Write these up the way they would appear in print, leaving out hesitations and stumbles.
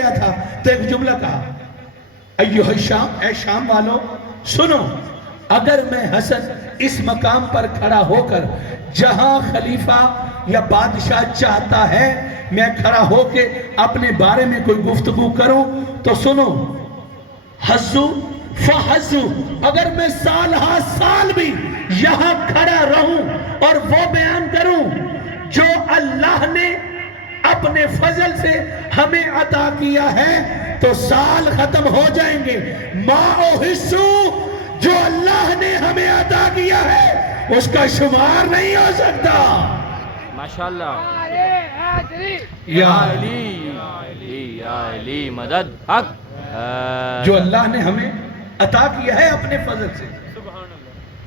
گیا تھا تو ایک جملہ کہا، ایوہ الشام، اے شام والو سنو، اگر میں حسن اس مقام پر کھڑا ہو کر جہاں خلیفہ یا بادشاہ چاہتا ہے میں کھڑا ہو کے اپنے بارے میں کوئی گفتگو کروں تو سنو، حسو فحسو، اگر میں سال ہا سال بھی یہاں کھڑا رہوں اور وہ بیان کروں جو اللہ نے اپنے فضل سے ہمیں عطا کیا ہے تو سال ختم ہو جائیں گے، ما احسو، جو اللہ نے ہمیں عطا کیا ہے اس کا شمار نہیں ہو سکتا۔ ماشاءاللہ، یا یا علی مدد حق، جو اللہ نے ہمیں عطا کیا ہے اپنے فضل سے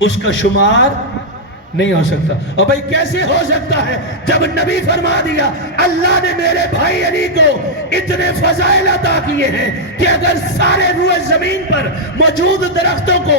اس کا شمار نہیں ہو سکتا۔ اور بھائی کیسے ہو سکتا ہے جب نبی فرما دیا اللہ نے میرے بھائی علی کو اتنے فضائل عطا کیے ہیں کہ اگر سارے روئے زمین پر موجود درختوں کو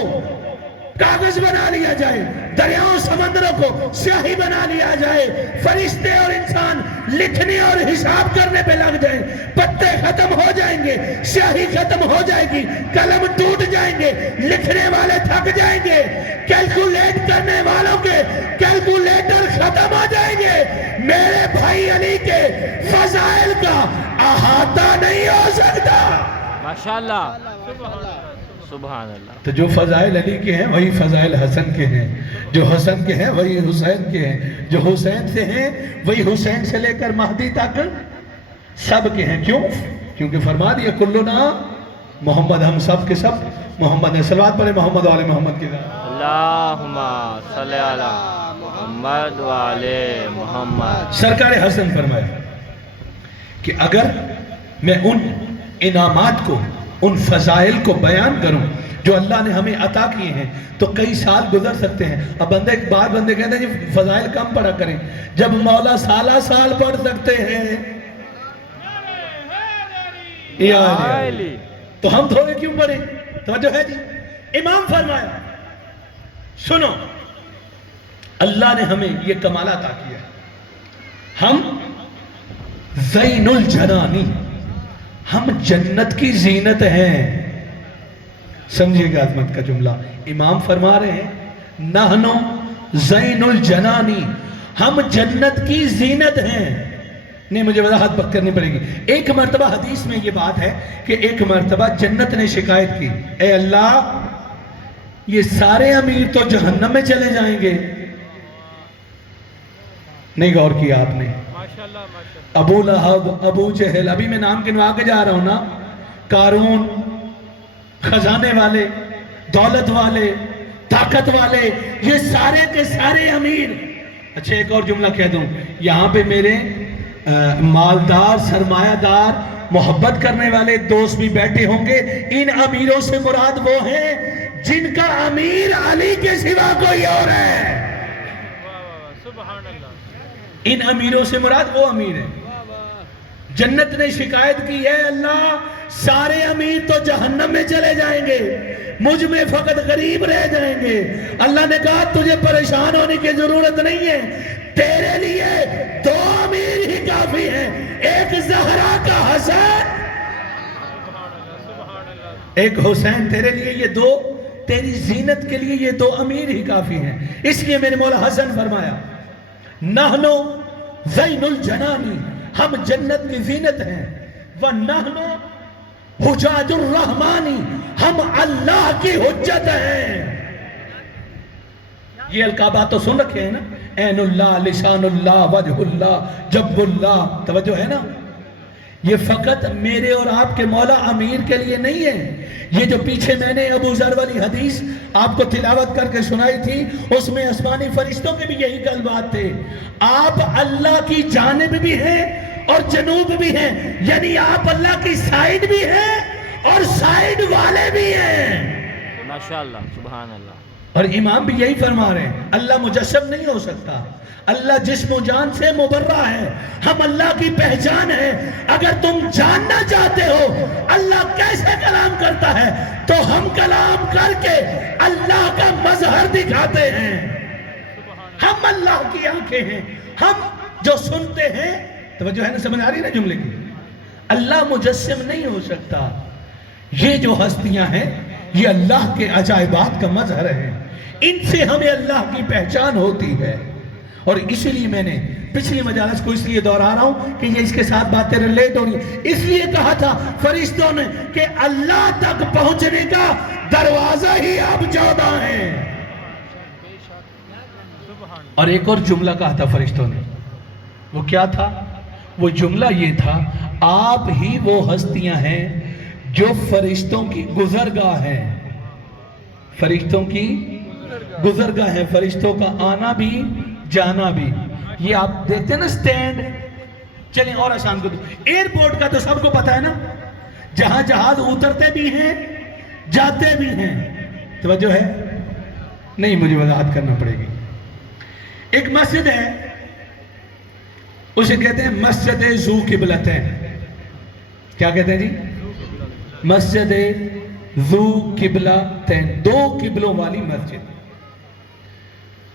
کاغذ بنا لیا جائے، دریاؤں سمندروں کو سیاہی بنا لیا جائے، فرشتے اور انسان لکھنے اور حساب کرنے پہ لگ جائیں، پتے ختم ہو جائیں گے، سیاہی ختم ہو جائے گی، قلم ٹوٹ جائیں گے، لکھنے والے تھک جائیں گے، کیلکولیٹ کرنے والوں کے کیلکولیٹر ختم ہو جائیں گے، میرے بھائی علی کے فضائل کا احاطہ نہیں ہو سکتا۔ ماشاءاللہ، سبحان اللہ۔ تو جو فضائل علی کے ہیں وہی فضائل حسن کے ہیں، جو حسن کے ہیں وہی حسین کے ہیں، جو حسین سے ہیں وہی حسین سے لے کر مہدی تک سب کے ہیں۔ کیوں؟ کیونکہ فرما دیا کلنا محمد، ہم سب کے سب محمد ہیں۔ صلوات پڑھیں محمد والے محمد کی ذات۔ اللہم صلی علی محمد والے محمد۔ سرکار حسن فرمایا کہ اگر میں ان انعامات کو، ان فضائل کو بیان کروں جو اللہ نے ہمیں عطا کیے ہیں تو کئی سال گزر سکتے ہیں۔ اب بندے کہتے ہیں جی فضائل کم پڑھا کریں، جب مولا سالہ سال پڑھ سکتے ہیں یا علی تو ہم تھوڑے کیوں پڑھیں؟ توجہ ہے جی۔ امام فرمایا سنو، اللہ نے ہمیں یہ کمال عطا کیا ہے، ہم زین الجنانی، ہم جنت کی زینت ہیں۔ سمجھئے گا عظمت کا جملہ، امام فرما رہے ہیں نحنو زین الجنانی، ہم جنت کی زینت ہیں۔ نہیں مجھے وضاحت کرنی پڑے گی۔ ایک مرتبہ حدیث میں یہ بات ہے کہ ایک مرتبہ جنت نے شکایت کی، اے اللہ یہ سارے امیر تو جہنم میں چلے جائیں گے۔ نہیں غور کیا آپ نے؟ ابو لہب، ابو جہل، ابھی میں نام گنوا کے جا رہا ہوں نا، قارون، خزانے والے، دولت والے، طاقت والے، یہ سارے کے سارے امیر۔ اچھا ایک اور جملہ کہہ دوں، یہاں پہ میرے مالدار، سرمایہ دار، محبت کرنے والے دوست بھی بیٹھے ہوں گے۔ ان امیروں سے مراد وہ ہیں جن کا امیر علی کے سوا کوئی اور ہے۔ ان امیروں سے مراد وہ امیر ہیں۔ جنت نے شکایت کی ہے اللہ سارے امیر تو جہنم میں چلے جائیں گے، مجھ میں فقط غریب رہ جائیں گے۔ اللہ نے کہا تجھے پریشان ہونے کی ضرورت نہیں ہے، تیرے لیے دو امیر ہی کافی ہیں، ایک زہرا کا حسن، ایک حسین، تیرے لیے یہ دو، تیری زینت کے لیے یہ دو امیر ہی کافی ہیں۔ اس لیے میرے مولا حسن فرمایا نحنو زین الجنانی، ہم جنت کی زینت ہیں، وَنَحْنُ حُجَاجُ الرَّحْمَانِ، ہم اللہ کی حجت ہیں۔ یہ القابات تو سن رکھے ہیں نا، عین اللہ، لسان اللہ، وجہ اللہ، جب اللہ، توجہ ہے نا؟ یہ فقط میرے اور آپ کے مولا امیر کے لیے نہیں ہے۔ یہ جو پیچھے میں نے ابو ذر والی حدیث آپ کو تلاوت کر کے سنائی تھی، اس میں آسمانی فرشتوں کے بھی یہی کلمات تھے، آپ اللہ کی جانب بھی ہیں اور جنوب بھی ہیں، یعنی آپ اللہ کی سائیڈ بھی ہیں اور سائیڈ والے بھی ہیں۔ ماشاءاللہ، سبحان اللہ۔ اور امام بھی یہی فرما رہے ہیں اللہ مجسم نہیں ہو سکتا، اللہ جسم و جان سے مبرہ ہے، ہم اللہ کی پہچان ہے۔ اگر تم جاننا چاہتے ہو اللہ کیسے کلام کرتا ہے تو ہم کلام کر کے اللہ کا مظہر دکھاتے ہیں۔ ہم اللہ کی آنکھیں ہیں، ہم جو سنتے ہیں، توجہ ہے نا، سمجھ آ رہی ہے نا جملے کی؟ اللہ مجسم نہیں ہو سکتا. یہ جو ہستیاں ہیں یہ اللہ کے عجائبات کا مظہر ہے. ان سے ہمیں اللہ کی پہچان ہوتی ہے. اور اسی لیے میں نے پچھلی مجالس کو اس لیے دہرا رہا ہوں کہ یہ اس کے ساتھ باتیں ریلیٹ ہو رہی ہیں. اس لیے کہا تھا فرشتوں نے کہ اللہ تک پہنچنے کا دروازہ ہی اب 14 ہیں. اور ایک اور جملہ کہا تھا فرشتوں نے. وہ کیا تھا؟ وہ جملہ یہ تھا آپ ہی وہ ہستیاں ہیں جو فرشتوں کی گزرگاہ ہیں. فرشتوں کی گزرگاہ ہے. فرشتوں کا آنا بھی جانا بھی. یہ آپ دیکھتے ہیں نا سٹینڈ. چلیں اور آسان کو ایئرپورٹ کا تو سب کو پتا ہے نا, جہاں جہاز اترتے بھی ہیں جاتے بھی ہیں. توجہ ہے نہیں؟ مجھے وضاحت کرنا پڑے گی. ایک مسجد ہے اسے کہتے ہیں مسجد ذو قبلتین. کیا کہتے ہیں جی؟ مسجد ذو قبلتین, 2 قبلوں والی مسجد.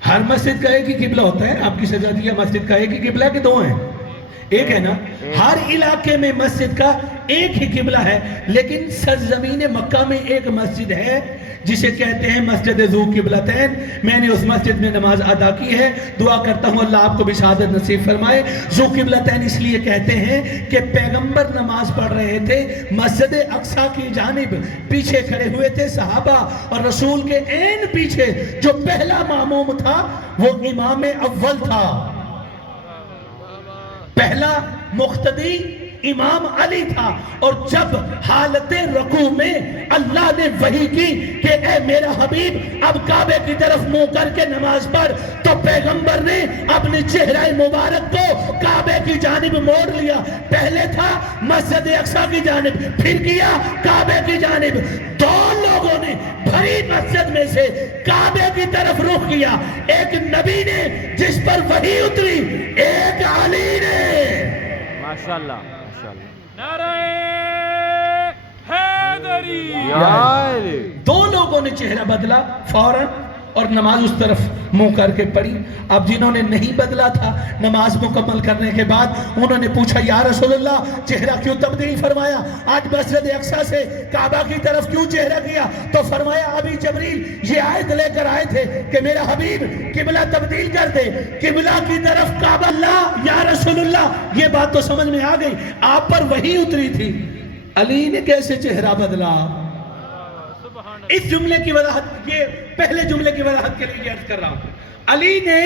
ہر مسجد کا ایک ہی قبلہ ہوتا ہے. آپ کی سجادیہ مسجد کا ایک ہی قبلہ کہ 2 ہیں؟ ایک ہے نا. ہر علاقے میں مسجد کا ایک ہی قبلہ ہے, لیکن سرزمین مکہ میں ایک مسجد ہے جسے کہتے ہیں مسجد ذو قبلتین. میں نے اس مسجد میں نماز ادا کی ہے. دعا کرتا ہوں اللہ آپ کو بھی شہادت نصیب فرمائے. ذو قبلتین اس لیے کہتے ہیں کہ پیغمبر نماز پڑھ رہے تھے مسجد اقصی کی جانب, پیچھے کھڑے ہوئے تھے صحابہ, اور رسول کے عین پیچھے جو پہلا ماموم تھا وہ امام اول تھا. پہلا مقتدی امام علی تھا. اور جب حالت رکوع میں اللہ نے وحی کی کہ اے میرا حبیب اب کعبے کی طرف منہ کر کے نماز پڑھ, تو پیغمبر نے اپنے چہرہ مبارک کو کعبے کی جانب موڑ لیا. پہلے تھا مسجد اقصی کی جانب, پھر کیا کعبے کی جانب. 2 لوگوں نے بھری مسجد میں سے کعبے کی طرف رخ کیا. ایک نبی نے جس پر وحی اتری, ایک علی نے. ماشاءاللہ ماشاءاللہ. نعرہ حیدری. یا علی. 2 لوگوں نے چہرہ بدلا فوراً اور نماز اس طرف منہ کر کے پڑھی. اب جنہوں نے نہیں بدلا تھا نماز مکمل کرنے کے بعد انہوں نے پوچھا یا رسول اللہ چہرہ کیوں تبدیل فرمایا؟ آج مسجد اقصی سے کعبہ کی طرف کیوں چہرہ کیا؟ تو فرمایا ابھی جبریل یہ آیت لے کر آئے تھے کہ میرا حبیب قبلہ تبدیل کر دے, قبلہ کی طرف کعبہ. اللہ یا رسول اللہ یہ بات تو سمجھ میں آ گئی, آپ پر وحی اتری تھی. علی نے کیسے چہرہ بدلا؟ اس جملے کی وضاحت, یہ پہلے جملے کی وضاحت کے لیے عرض کر رہا ہوں. علی نے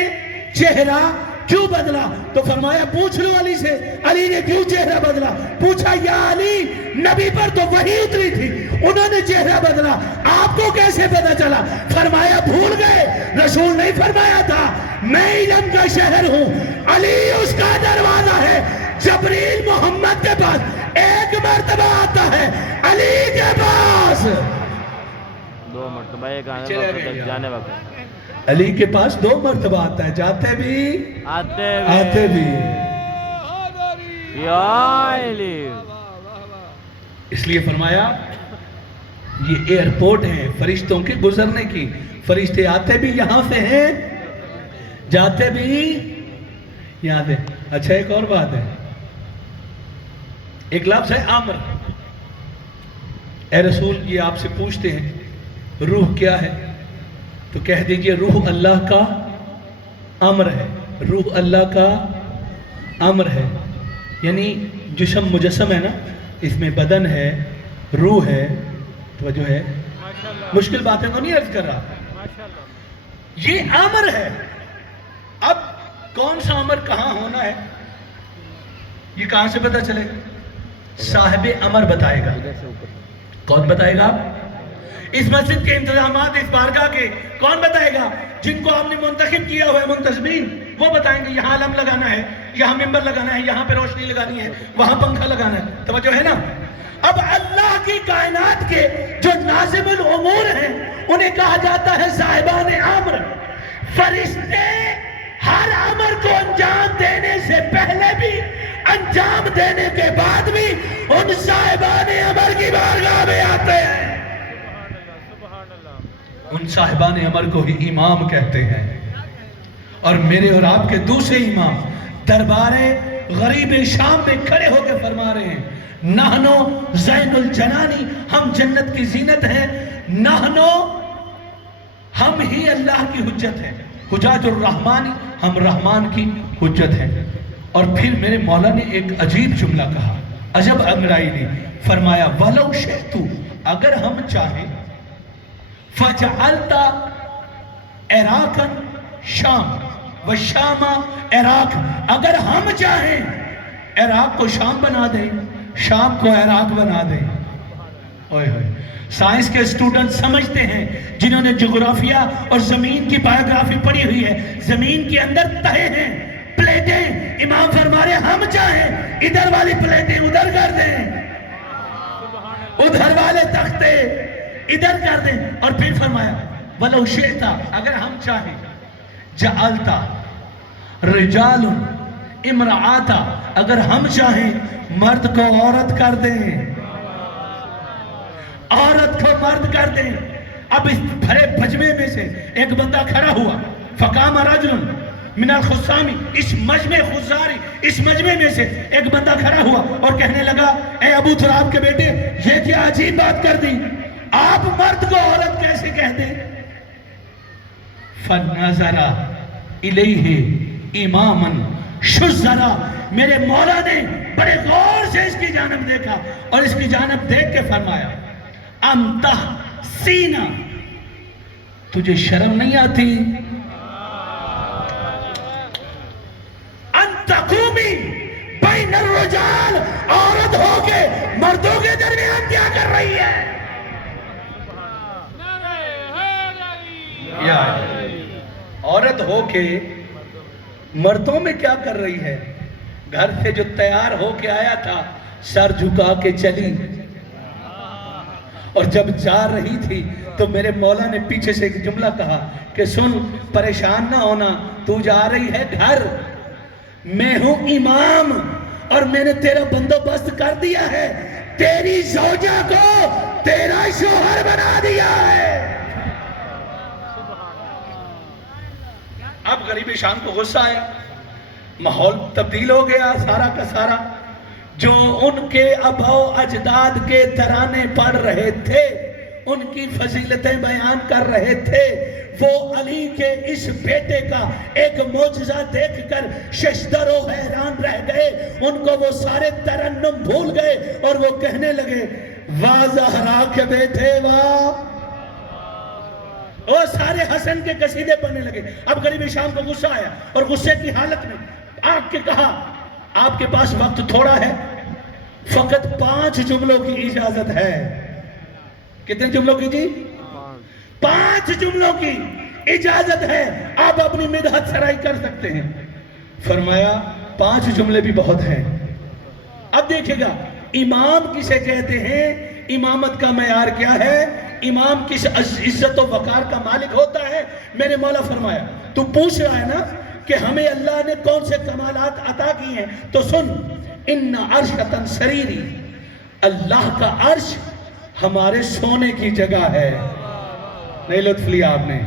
چہرہ کیوں بدلا؟ تو فرمایا پوچھ لو علی سے علی نے کیوں چہرہ بدلا. پوچھا یا علی نبی پر تو وحی اتری تھی, انہوں نے چہرہ بدلا, آپ کو کیسے پتا چلا؟ فرمایا بھول گئے, رسول نہیں فرمایا تھا میں علم کا شہر ہوں, علی اس کا دروازہ ہے. جبریل محمد کے پاس ایک مرتبہ آتا ہے, علی کے پاس 2 مرتبہ ایک آنے وقت ایک جانے وقت. علی کے پاس 2 مرتبہ آتا ہے, جاتے بھی آتے بھی. یا علی. اس لیے فرمایا یہ ایئرپورٹ ہے فرشتوں کے گزرنے کی. فرشتے آتے بھی یہاں سے ہیں, جاتے بھی یہاں سے. اچھا ایک اور بات ہے, ایک لفظ ہے امر. اے رسول یہ آپ سے پوچھتے ہیں روح کیا ہے, تو کہہ دیجئے روح اللہ کا امر ہے. روح اللہ کا امر ہے, یعنی جسم مجسم ہے نا, اس میں بدن ہے, روح ہے. توجہ ہے, مشکل باتیں تو نہیں عرض کر رہا, یہ امر ہے. اب کون سا امر کہاں ہونا ہے یہ کہاں سے پتہ چلے گا؟ صاحب امر بتائے گا. کون بتائے گا؟ اس مسجد کے انتظامات اس بارگاہ کے کون بتائے گا؟ جن کو آپ نے منتخب کیا ہوا ہے منتظمین, وہ بتائیں گے یہاں علم لگانا ہے, یہاں ممبر لگانا ہے, یہاں پہ روشنی لگانی ہے, وہاں پنکھا لگانا ہے. توجہ ہے نا. اب اللہ کی کائنات کے جو ناظم الامور ہیں انہیں کہا جاتا ہے صاحبان امر. فرشتے ہر امر کو انجام دینے سے پہلے بھی, انجام دینے کے بعد بھی ان صاحبان امر کی بارگاہ میں آتے ہیں. ان صاحبان امر کو ہی امام کہتے ہیں. اور میرے اور آپ کے دوسرے امام دربار غریب شام میں کھڑے ہو کے فرما رہے ہیں نحنو زین الجنانی، ہم جنت کی زینت ہیں، نحنو ہم ہی اللہ کی حجت ہے، حجاج الرحمانی ہم رحمان کی حجت ہے۔ اور پھر میرے مولا نے ایک عجیب جملہ کہا، عجب انگڑائی لی، فرمایا وَلَوْ شِئْتُ، اگر ہم چاہیں فَجَعَلْتَ عِرَاقًا شام وَالشَّامَ عراق، اگر ہم چاہیں عراق کو شام بنا دیں، شام کو عراق بنا دیں۔ اوئے ہوئے، سائنس کے اسٹوڈنٹ سمجھتے ہیں، جنہوں نے جغرافیہ اور زمین کی بایوگرافی پڑھی ہوئی ہے، زمین کے اندر تہے ہیں، پلیٹیں، امام فرما رہے ہم چاہیں ادھر والی پلیٹیں ادھر کر دیں، ادھر والے تختے ادھر کر دیں، اور پھر فرمایا وَلَوْ شِئْتَ، اگر ہم چاہیں جَعَلْتَ رِجَالٌ امرأَاتَ، اگر ہم چاہیں مرد کو عورت کر دیں، عورت کو مرد کر دیں۔ اب اس بھرے بھجمے میں سے ایک بندہ کھڑا ہوا، فقام رجل من الخصامی، اس مجمع خزاری، اس مجمع میں سے ایک بندہ کھڑا ہوا اور کہنے لگا اے ابو تراب کے بیٹے، یہ کیا عجیب بات کر دی، آپ مرد کو عورت کیسے کہہ دیں؟ فَنَظَرَ إِلَيْهِ إِمَامًا شُزَّرَ، میرے مولا نے بڑے غور سے اس کی جانب دیکھا اور اس کی جانب دیکھ کے فرمایا انتہ سینہ، تجھے شرم نہیں آتی؟ انتقومی بین الرجال، عورت ہو کے مردوں کے درمیان کیا کر رہی ہے؟ یا عورت ہو کے مردوں میں کیا کر رہی ہے؟ گھر سے جو تیار ہو کے آیا تھا سر جھکا کے چلی، اور جب جا رہی تھی تو میرے مولا نے پیچھے سے ایک جملہ کہا کہ سن، پریشان نہ ہونا، تو جا رہی ہے گھر، میں ہوں امام اور میں نے تیرا بندوبست کر دیا ہے، تیری زوجہ کو تیرا شوہر بنا دیا ہے۔ اب غریب شام کو غصہ آیا، ماحول تبدیل ہو گیا سارا کا سارا، جو ان کے اباؤ اجداد کے ترانے پڑھ رہے تھے، ان کی فضیلتیں بیان کر رہے تھے، وہ علی کے اس بیٹے کا ایک معجزہ دیکھ کر ششدر و حیران رہ گئے، ان کو وہ سارے ترنم بھول گئے اور وہ کہنے لگے واہ زہرا کے بیٹے واہ، اور سارے حسن کے قصیدے پڑھنے لگے۔ اب غریب شام کو غصہ آیا اور غصے کی حالت میں آگ کے کہا آپ کے پاس وقت تھوڑا ہے، فقط 5 جملوں کی اجازت ہے۔ کتنے جملوں کی جی؟ 5 جملوں کی اجازت ہے، آپ اپنی مدحت سرائی کر سکتے ہیں۔ فرمایا 5 جملے بھی بہت ہیں۔ اب دیکھیں گا امام کسے کہتے ہیں، امامت کا معیار کیا ہے، امام کس عزت و وقار کا مالک ہوتا ہے۔ میرے مولا فرمایا تو پوچھ رہا ہے نا کہ ہمیں اللہ نے کون سے کمالات عطا کی ہیں، تو سن، ان عرشتن سریری، اللہ کا عرش ہمارے سونے کی جگہ ہے۔ نہیں لطف لیا آپ نے؟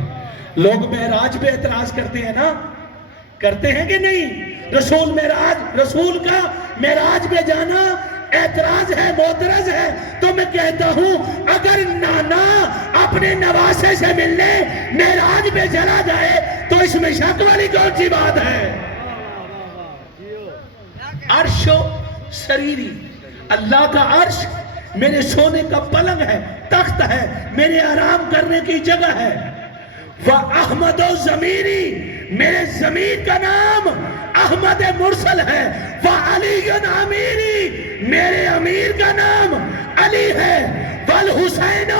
لوگ معراج پہ اعتراض کرتے ہیں نا، کرتے ہیں کہ نہیں؟ رسول معراج، رسول کا معراج پہ جانا اعتراض ہے، معترض ہے، تو میں کہتا ہوں اگر نانا اپنے نواسے سے ملنے معراج پہ چلا جائے تو اس میں شک والی کون سی بات ہے؟ عرش و سریری، اللہ کا عرش میرے سونے کا پلنگ ہے، تخت ہے، میرے آرام کرنے کی جگہ ہے۔ وَأَحْمَدُ ضَمِيرِي، میرے ضمیر کا نام احمد مرسل ہے۔ وَعَلِيٌّ أَمِيرِي، میرے امیر کا نام علی ہے۔ وَالْحُسَيْنُ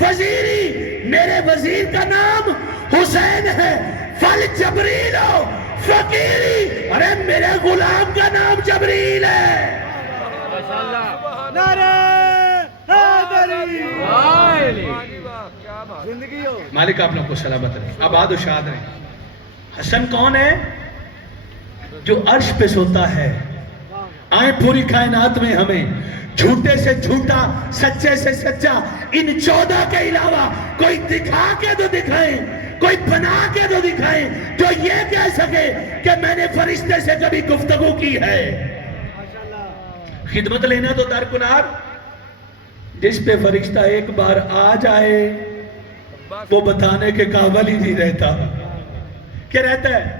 وَزِيرِي، میرے وزیر کا نام حسین ہے۔ وَالْجَبْرِيلُ فَقِيرِي، ارے میرے غلام کا نام جبریل ہے۔ مالک آپ لوگ کو سلامت رہے، آباد و شاد رہے۔ حسن کون ہے؟ جو عرش پہ سوتا ہے۔ آئیں پوری کائنات میں ہمیں جھوٹے سے جھوٹا، سچے سے سچا، ان 14 کے علاوہ کوئی دکھا کے تو دکھائیں کوئی بنا کے تو دکھائیں جو یہ کہہ سکے کہ میں نے فرشتے سے کبھی گفتگو کی ہے۔ خدمت لینا تو درکنار، جس پہ فرشتہ ایک بار آ جائے وہ بتانے کے قابل ہی نہیں رہتا۔ کیا رہتا ہے؟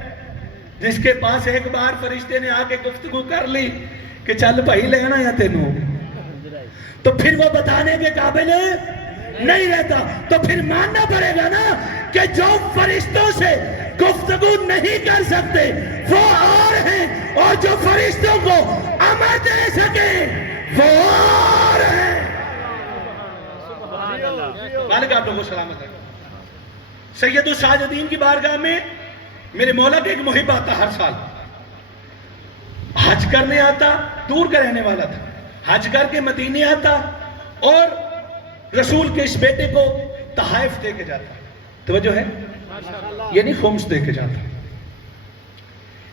جس کے پاس ایک بار فرشتے نے آ کے گفتگو کر لی کہ چل بھائی لینا یا تینوں، تو پھر وہ بتانے کے قابل نہیں رہتا۔ تو پھر ماننا پڑے گا نا کہ جو فرشتوں سے گفتگو نہیں کر سکتے وہ اور ہیں، اور جو فرشتوں کو امر دے سکے وہ اور ہیں۔ مالک آپ لوگوں کو سلامت ہے۔ سید الساجدین کی بارگاہ میں میرے مولا کے ایک محب آتا، ہر سال حج کرنے آتا، دور کا رہنے والا تھا، حج کر کے مدینے آتا اور رسول کے اس بیٹے کو تحائف دے کے جاتا۔ توجہ ہے؟ یعنی خمس دے کے جاتا۔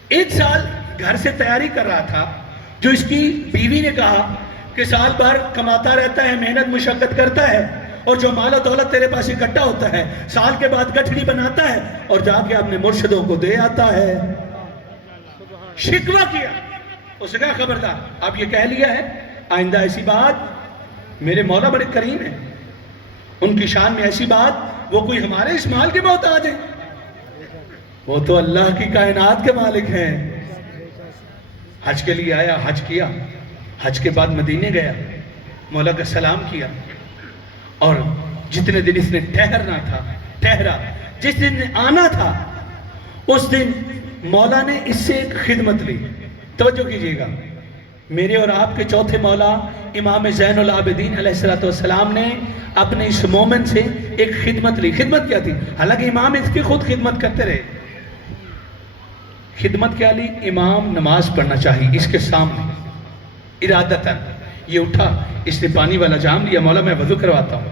ایک سال گھر سے تیاری کر رہا تھا، جو اس کی بیوی نے کہا کہ سال بھر کماتا رہتا ہے، محنت مشقت کرتا ہے، اور جو مال و دولت تیرے پاس اکٹھا ہوتا ہے سال کے بعد گٹھڑی بناتا ہے اور جا کے اپنے مرشدوں کو دے آتا ہے۔ شکوہ کیا، اس نے کہا خبردار، اب یہ کہہ لیا ہے آئندہ ایسی بات، میرے مولا بڑے کریم ہیں، ان کی شان میں ایسی بات وہ کوئی ہمارے اس مال کے محتاج ہیں، وہ تو اللہ کی کائنات کے مالک ہیں۔ حج کے لیے آیا، حج کیا، حج کے بعد مدینے گیا، مولا کا سلام کیا، اور جتنے دن اس نے ٹھہرنا تھا ٹھہرا، جس دن آنا تھا اس دن مولا نے اس سے ایک خدمت لی۔ توجہ کیجئے گا، میرے اور آپ کے چوتھے مولا امام زین العابدین علیہ السلام نے اپنے اس مومن سے ایک خدمت لی۔ خدمت کیا تھی؟ حالانکہ امام اس کی خود خدمت کرتے رہے۔ خدمت کیا لی؟ امام نماز پڑھنا چاہیے اس کے سامنے، ارادتاً یہ اٹھا، اس نے پانی والا جام لیا، مولا میں وضو کرواتا ہوں۔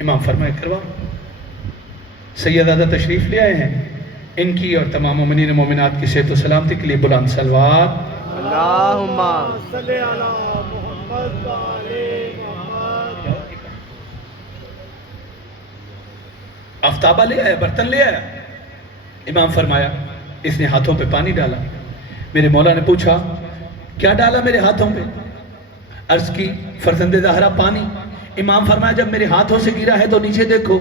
امام فرمائے کروا۔ سیدادہ تشریف لے آئے ہیں، ان کی اور تمام مومنین و مومنات کی صحت و سلامتی کے لیے بلند صلوات۔ اللہم صلی علی محمد و علی محمد۔ آفتابہ لے آیا، برتن لے آیا، امام فرمایا، اس نے ہاتھوں پہ پانی ڈالا۔ میرے مولا نے پوچھا کیا ڈالا میرے ہاتھوں پہ؟ عرض کی فرزند زہرا پانی۔ امام فرمایا جب میرے ہاتھوں سے گرا ہے تو نیچے دیکھو۔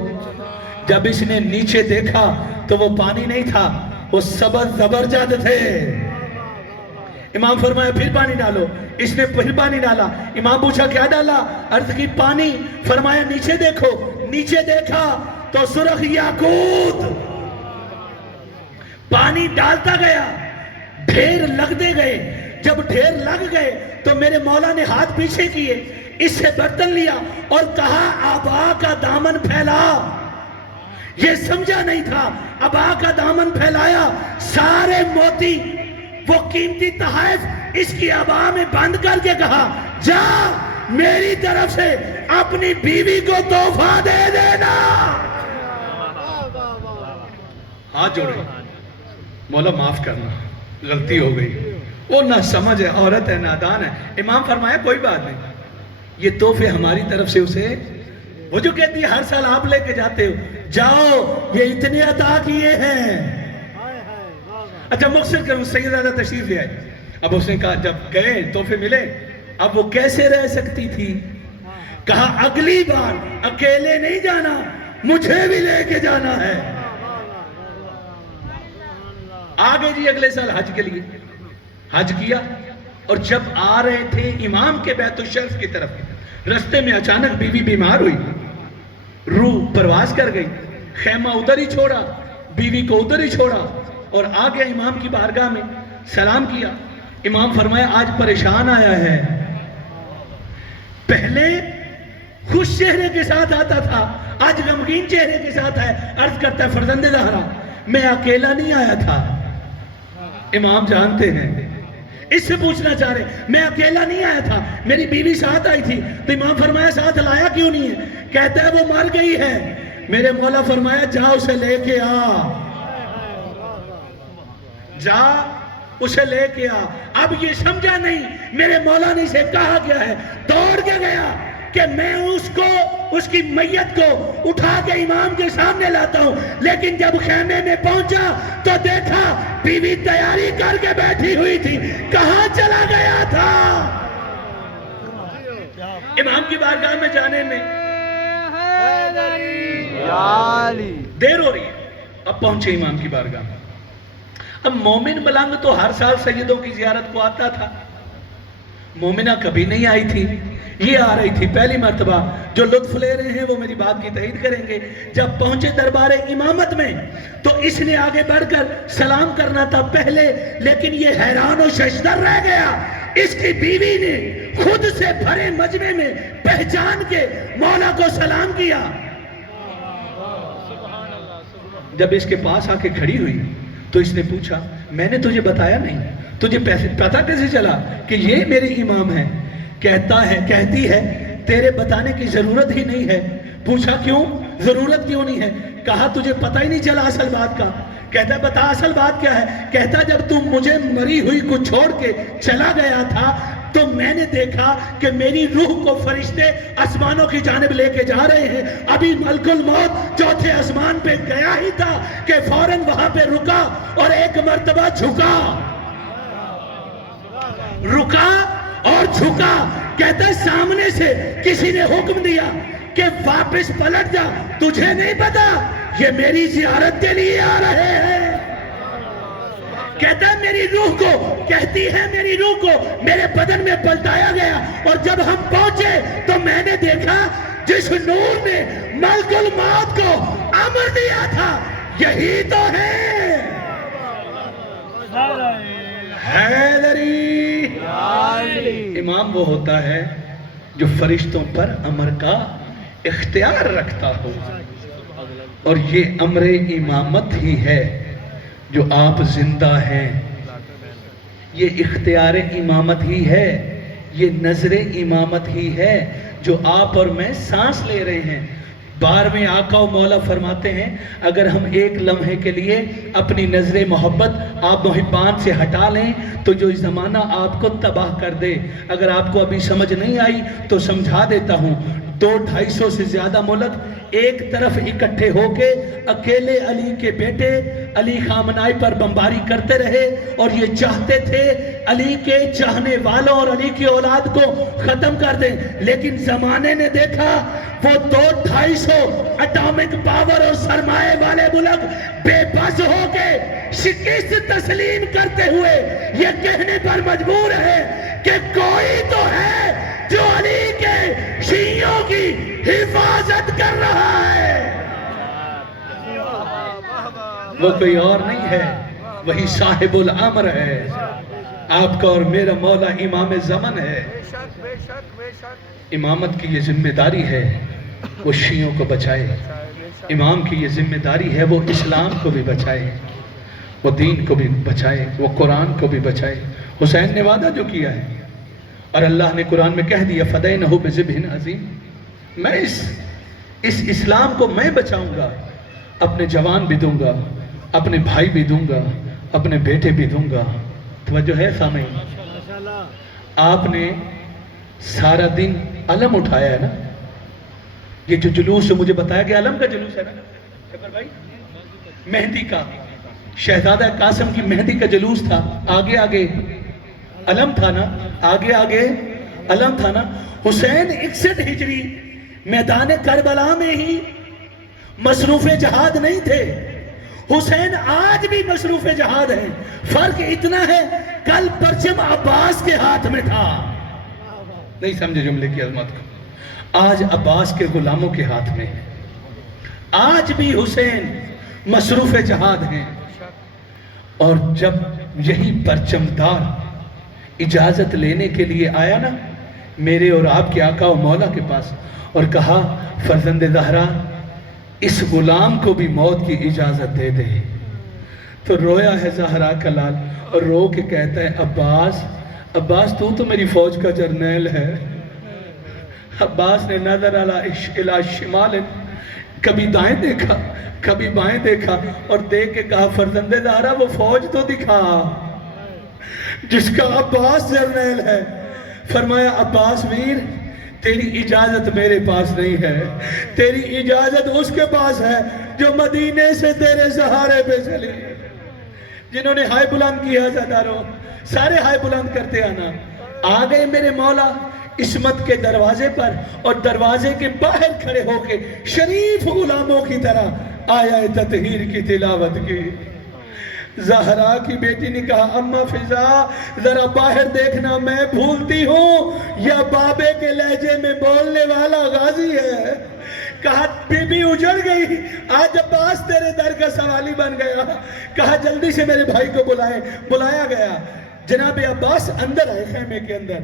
جب اس نے نیچے دیکھا تو وہ پانی نہیں تھا، وہ سبز زبرجد تھے۔ امام فرمایا پھر پانی ڈالو، اس نے پھر پانی ڈالا۔ امام پوچھا کیا ڈالا؟ عرض کی پانی۔ فرمایا نیچے دیکھو، نیچے دیکھا تو سرخ یاقوت۔ پانی ڈالتا گیا، ڈھیر لگتے گئے، جب ڈھیر لگ گئے تو میرے مولا نے ہاتھ پیچھے کیے، اس سے برتن لیا اور کہا آبا کا دامن پھیلا۔ یہ سمجھا نہیں تھا، آبا کا دامن پھیلایا، سارے موتی وہ قیمتی تحائف اس کی آبا میں بند کر کے کہا جا میری طرف سے اپنی بیوی کو تحفہ دے دینا۔ ہاتھ جوڑے، مولا معاف کرنا، غلطی ہو گئی، وہ نہ سمجھ ہے، عورت ہے، نادان ہے۔ امام فرمایا کوئی بات نہیں، یہ تحفے ہماری طرف سے اسے، وہ جو کہتی ہے ہر سال آپ لے کے جاتے ہو، جاؤ یہ اتنے عطا کیے ہیں۔ اچھا مقصد کروں، سیدادہ تشریف لے آئے۔ اب اس نے کہا جب گئے تحفے ملے، اب وہ کیسے رہ سکتی تھی؟ کہا اگلی بار اکیلے نہیں جانا، مجھے بھی لے کے جانا ہے۔ آگے جی اگلے سال حج کے لیے، حج کیا، اور جب آ رہے تھے امام کے بیت الشرف کی طرف، رستے میں اچانک بیوی بیمار ہوئی، روح پرواز کر گئی، خیمہ ادھر ہی چھوڑا، بیوی کو ادھر ہی چھوڑا، اور آ گیا امام کی بارگاہ میں، سلام کیا۔ امام فرمایا آج پریشان آیا ہے، پہلے خوش چہرے کے ساتھ آتا تھا، آج غمگین چہرے کے ساتھ ہے۔ عرض کرتا ہے فرزند زہرا میں اکیلا نہیں آیا تھا۔ امام جانتے ہیں، اس سے پوچھنا چاہ رہے میں اکیلا نہیں آیا تھا، میری بیوی ساتھ آئی تھی، تو امام فرمایا ساتھ لایا کیوں نہیں ہے؟ کہتا ہے وہ مر گئی ہے۔ میرے مولا فرمایا جا اسے لے کے آ، جا اسے لے کے آ۔ اب یہ سمجھا نہیں، میرے مولا نے اسے کہا کیا ہے، دوڑ کے گیا، کہ میں اس کو اس کی میت کو اٹھا کے امام کے سامنے لاتا ہوں، لیکن جب خیمے میں پہنچا تو دیکھا بیوی تیاری کر کے بیٹھی ہوئی تھی، کہاں چلا گیا تھا؟ امام کی بارگاہ میں جانے میں دیر ہو رہی ہے، اب پہنچے امام کی بارگاہ میں۔ اب مومن ملنگ تو ہر سال سیدوں کی زیارت کو آتا تھا، مومنہ کبھی نہیں آئی تھی، یہ آ رہی تھی پہلی مرتبہ۔ جو لطف لے رہے ہیں وہ میری بات کی تائید کریں گے۔ جب پہنچے دربار امامت میں تو اس نے آگے بڑھ کر سلام کرنا تھا پہلے، لیکن یہ حیران و ششدر رہ گیا۔ اس کی بیوی نے خود سے بھرے مجمع میں پہچان کے مولا کو سلام کیا۔ جب اس کے پاس آ کے کھڑی ہوئی تو اس نے پوچھا، میں نے تجھے بتایا نہیں، تجھے پتا کیسے چلا کہ یہ میرے امام ہیں؟ کہتی ہے تیرے بتانے کی ضرورت ہی نہیں ہے۔ پوچھا کیوں؟ ضرورت کیوں نہیں ہے؟ کہا تجھے پتہ ہی نہیں چلا اصل بات کا؟ کہتا بتا اصل بات کیا ہے؟ کہتا جب تم مجھے مری ہوئی کو چھوڑ کے چلا گیا تھا تو میں نے دیکھا کہ میری روح کو فرشتے آسمانوں کی جانب لے کے جا رہے ہیں۔ ابھی ملک الموت چوتھے آسمان پہ گیا ہی تھا کہ فوراً وہاں پہ رکا اور ایک مرتبہ جھکا، رکا اور جھکا۔ کہتا ہے سامنے سے کسی نے حکم دیا کہ واپس پلٹ جا، تجھے نہیں پتا یہ میری زیارت کے لیے آ رہے ہیں۔ کہتا ہے میری روح کو، کہتی ہے میری روح کو میرے بدن میں پلٹایا گیا، اور جب ہم پہنچے تو میں نے دیکھا جس نور نے ملک الموت کو امر دیا تھا یہی تو ہے حیدری۔ امام وہ ہوتا ہے جو فرشتوں پر امر کا اختیار رکھتا ہو، اور یہ امر امامت ہی ہے جو آپ زندہ ہیں، یہ اختیار امامت ہی ہے، یہ نظر امامت ہی ہے جو آپ اور میں سانس لے رہے ہیں۔ 12ویں آقا و مولا فرماتے ہیں اگر ہم ایک لمحے کے لیے اپنی نظر محبت آپ محبان سے ہٹا لیں تو جو زمانہ آپ کو تباہ کر دے۔ اگر آپ کو ابھی سمجھ نہیں آئی تو سمجھا دیتا ہوں۔ 200-250 سے زیادہ ملک ایک طرف اکٹھے ہو کے اکیلے علی کے بیٹے علی خامنائی پر بمباری کرتے رہے، اور یہ چاہتے تھے علی کے چاہنے والوں اور علی کی اولاد کو ختم کر دیں، لیکن زمانے نے دیکھا وہ 200-250 اٹامک پاور اور سرمایہ والے ملک بے بس ہو کے شکست تسلیم کرتے ہوئے یہ کہنے پر مجبور ہے کہ کوئی تو ہے جو علی کے شیعوں کی حفاظت کر رہا ہے، وہ کوئی اور نہیں ہے، وہی صاحب الامر ہے، آپ کا اور میرا مولا امام زمن ہے۔ امامت کی یہ ذمہ داری ہے وہ شیعوں کو بچائے، امام کی یہ ذمہ داری ہے وہ اسلام کو بھی بچائے، وہ دین کو بھی بچائے، وہ قرآن کو بھی بچائے۔ حسین نے وعدہ جو کیا ہے اور اللہ نے قرآن میں کہہ دیا فَدَيْنَهُ بِذِبْحٍ عَظِيمٍ، میں اس اسلام کو میں بچاؤں گا، اپنے جوان بھی دوں گا، اپنے بھائی بھی دوں گا، اپنے بیٹے بھی دوں گا۔ توجہ ہے سامعین؟ آپ نے سارا دن علم اٹھایا ہے نا، یہ جو جلوس مجھے بتایا گیا علم کا جلوس ہے نا شکر بھائی، مہندی کا، شہزادہ قاسم کی مہندی کا جلوس تھا، آگے آگے علم تھا نا، آگے آگے علم تھا نا۔ حسین 61 ہجری میدان کربلا میں ہی مصروف جہاد نہیں تھے، حسین آج بھی مصروف جہاد ہے، فرق اتنا ہے کل پرچم عباس کے ہاتھ میں تھا، نہیں سمجھے جملے کی عظمت کو، آج عباس کے غلاموں کے ہاتھ میں ہے، آج بھی حسین مصروف جہاد ہیں۔ اور جب یہی پرچمدار اجازت لینے کے لیے آیا نا میرے اور آپ کے آقا و مولا کے پاس اور کہا فرزند زہرا اس غلام کو بھی موت کی اجازت دے دے، تو رویا ہے زہرا کا لال اور رو کے کہتا ہے عباس تو میری فوج کا جرنیل ہے۔ عباس نے نظر الی شمال، کبھی دائیں دیکھا کبھی بائیں دیکھا اور دیکھ کے کہا فرزند زہرا وہ فوج تو دکھا جس کا عباس جرنیل ہے۔ فرمایا عباس ویر تیری اجازت میرے پاس نہیں ہے، تیری اجازت اس کے پاس ہے جو مدینے سے تیرے سہارے پہ چلی، جنہوں نے ہائے بلند کیا زدارو، سارے ہائے بلند کرتے آنا۔ آ گئے میرے مولا عصمت کے دروازے پر، اور دروازے کے باہر کھڑے ہو کے شریف غلاموں کی طرح آیا تطہیر کی تلاوت کی۔ زہرا کی بیٹی نے کہا اماں فضا ذرا باہر دیکھنا، میں بھولتی ہوں یا بابے کے لہجے میں بولنے والا غازی ہے۔ کہا بی بی اجڑ گئی، آج عباس تیرے در کا سوالی بن گیا۔ کہا جلدی سے میرے بھائی کو بلائیں۔ بلایا گیا، جناب عباس اندر آئے خیمے کے اندر،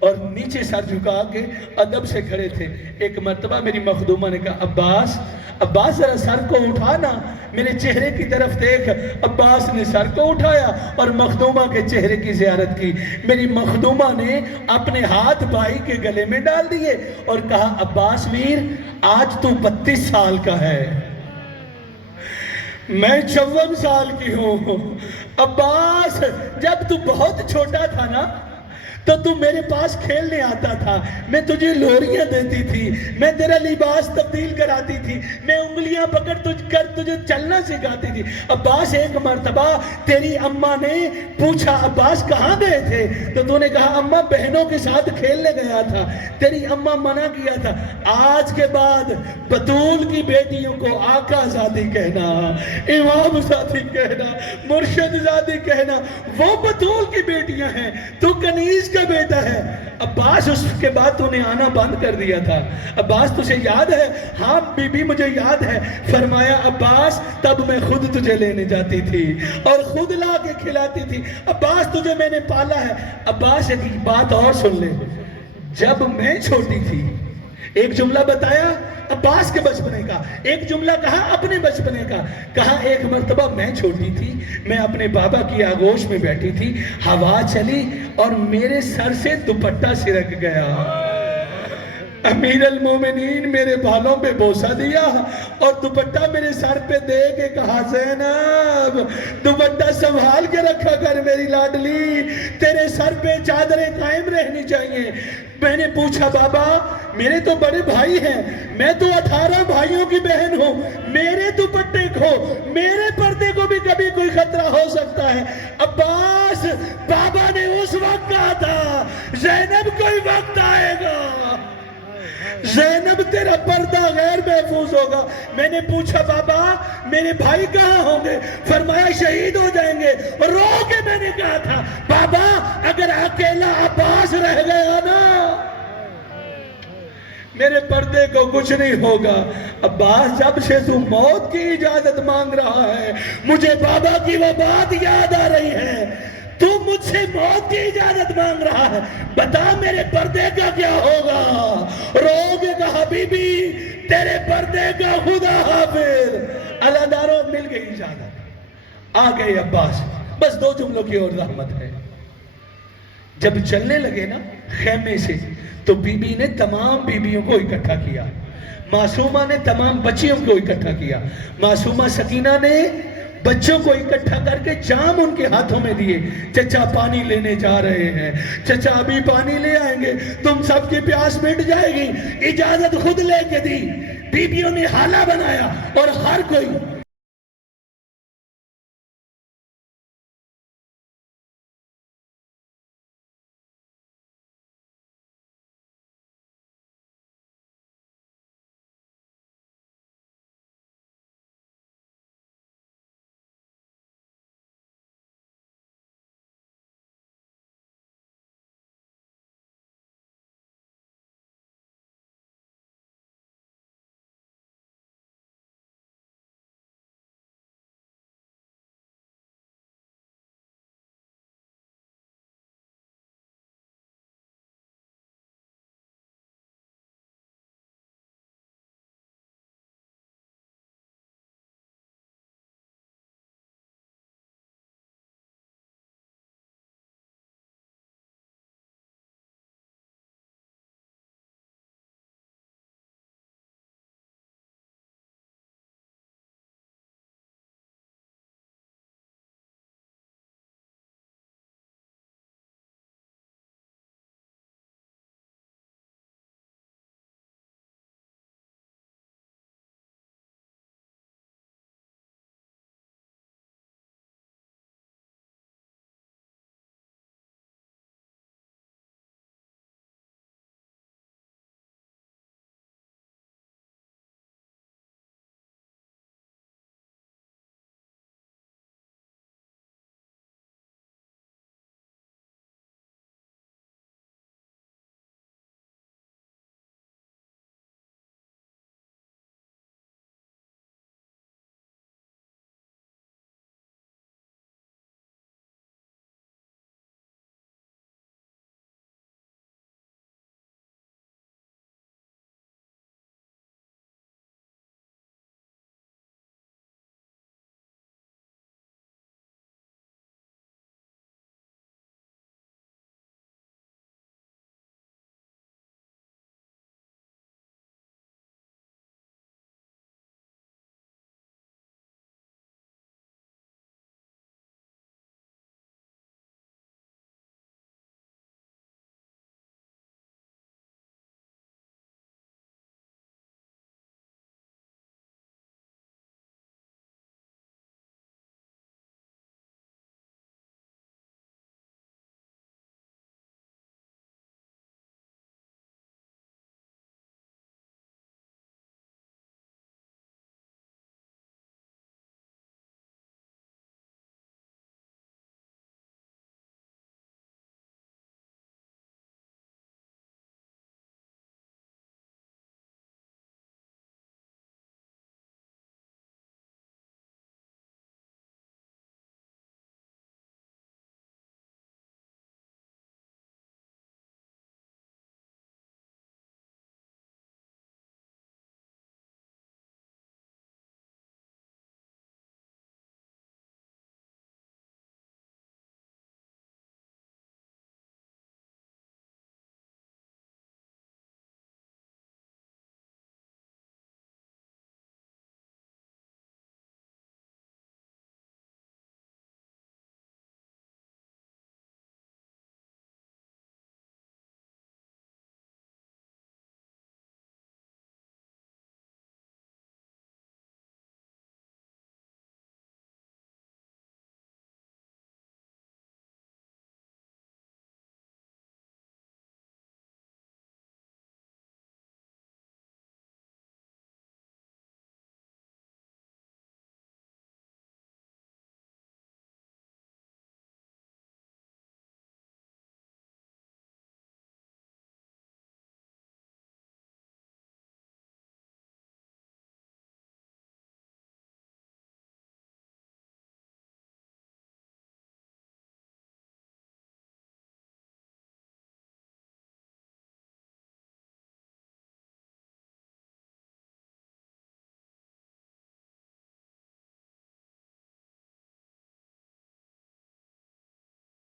اور نیچے سر جھکا کے ادب سے کھڑے تھے۔ ایک مرتبہ میری مخدومہ نے کہا عباس عباس ذرا سر کو اٹھانا، میرے چہرے کی طرف دیکھ۔ عباس نے سر کو اٹھایا اور مخدومہ کے چہرے کی زیارت کی۔ میری مخدومہ نے اپنے ہاتھ بھائی کے گلے میں ڈال دیے اور کہا عباس ویر آج تو 32 سال کا ہے، میں 54 سال کی ہوں۔ عباس جب تو بہت چھوٹا تھا نا تو تو میرے پاس کھیلنے آتا تھا، میں تجھے لوریاں دیتی تھی، میں تیرا لباس تبدیل کراتی تھی، میں انگلیاں پکڑ کر تجھے چلنا سکھاتی تھی۔ عباس ایک مرتبہ تیری اماں نے پوچھا عباس کہاں گئے تھے؟ تو تو نے کہا اماں بہنوں کے ساتھ کھیلنے گیا تھا، تیری اماں منع کیا تھا۔ آج کے بعد بطول کی بیٹیوں کو آقا زادی کہنا، امام زادی کہنا، مرشد زادی کہنا، وہ بطول کی بیٹیاں ہیں، تو کنیز کا بیٹا ہے۔ عباس اس کے بعد تو نے آنا بند کر دیا تھا۔ عباس تجھے یاد ہے؟ ہاں بی بی مجھے یاد ہے۔ فرمایا عباس تب میں خود تجھے لینے جاتی تھی اور خود لا کے کھلاتی تھی۔ عباس تجھے میں نے پالا ہے۔ عباس ایک بات اور سن لے، جب میں چھوٹی تھی ایک جملہ بتایا عباس کے بچپنے کا، ایک جملہ کہا اپنے بچپنے کا۔ کہا ایک مرتبہ میں چھوٹی تھی، میں اپنے بابا کی آغوش میں بیٹھی تھی، ہوا چلی اور میرے سر سے دوپٹہ سرک گیا۔ امیر المومنین میرے بالوں پہ بوسہ دیا اور دوپٹہ میرے سر پہ دے کے کہا زینب دوپٹہ سنبھال کے رکھا کر میری لاڈلی، تیرے سر پہ چادریں قائم رہنی چاہیے۔ میں نے پوچھا بابا میرے تو بڑے بھائی ہیں، میں تو 18 بھائیوں کی بہن ہوں، میرے دوپٹے کو میرے پردے کو بھی کبھی کوئی خطرہ ہو سکتا ہے۔ عباس بابا نے اس وقت کہا تھا زینب کوئی وقت آئے گا زینب تیرا پردہ غیر محفوظ ہوگا۔ میں نے پوچھا بابا میرے بھائی کہاں ہوں گے؟ فرمایا شہید ہو جائیں گے۔ رو کے میں نے کہا تھا بابا اگر اکیلا عباس رہ گیا نا میرے پردے کو کچھ نہیں ہوگا۔ عباس جب سے تو موت کی اجازت مانگ رہا ہے مجھے بابا کی وہ بات یاد آ رہی ہے، تو مجھ سے موت کی اجازت مانگ رہا ہے، بتا میرے پردے کا کیا ہوگا؟ رو کے کہا بی بی تیرے پردے کا خدا حافظ۔ اللہ داروں مل گئی اجازت، آ گئے عباس۔ بس 2 جملوں کی اور رحمت ہے۔ جب چلنے لگے نا خیمے سے تو بی بی نے تمام بیویوں کو اکٹھا کیا، معصومہ نے تمام بچیوں کو اکٹھا کیا، معصومہ سکینہ نے بچوں کو اکٹھا کر کے جام ان کے ہاتھوں میں دیے، چچا پانی لینے جا رہے ہیں، چچا ابھی پانی لے آئیں گے، تم سب کی پیاس مٹ جائے گی۔ اجازت خود لے کے دی، بیویوں نے حالہ بنایا اور ہر کوئی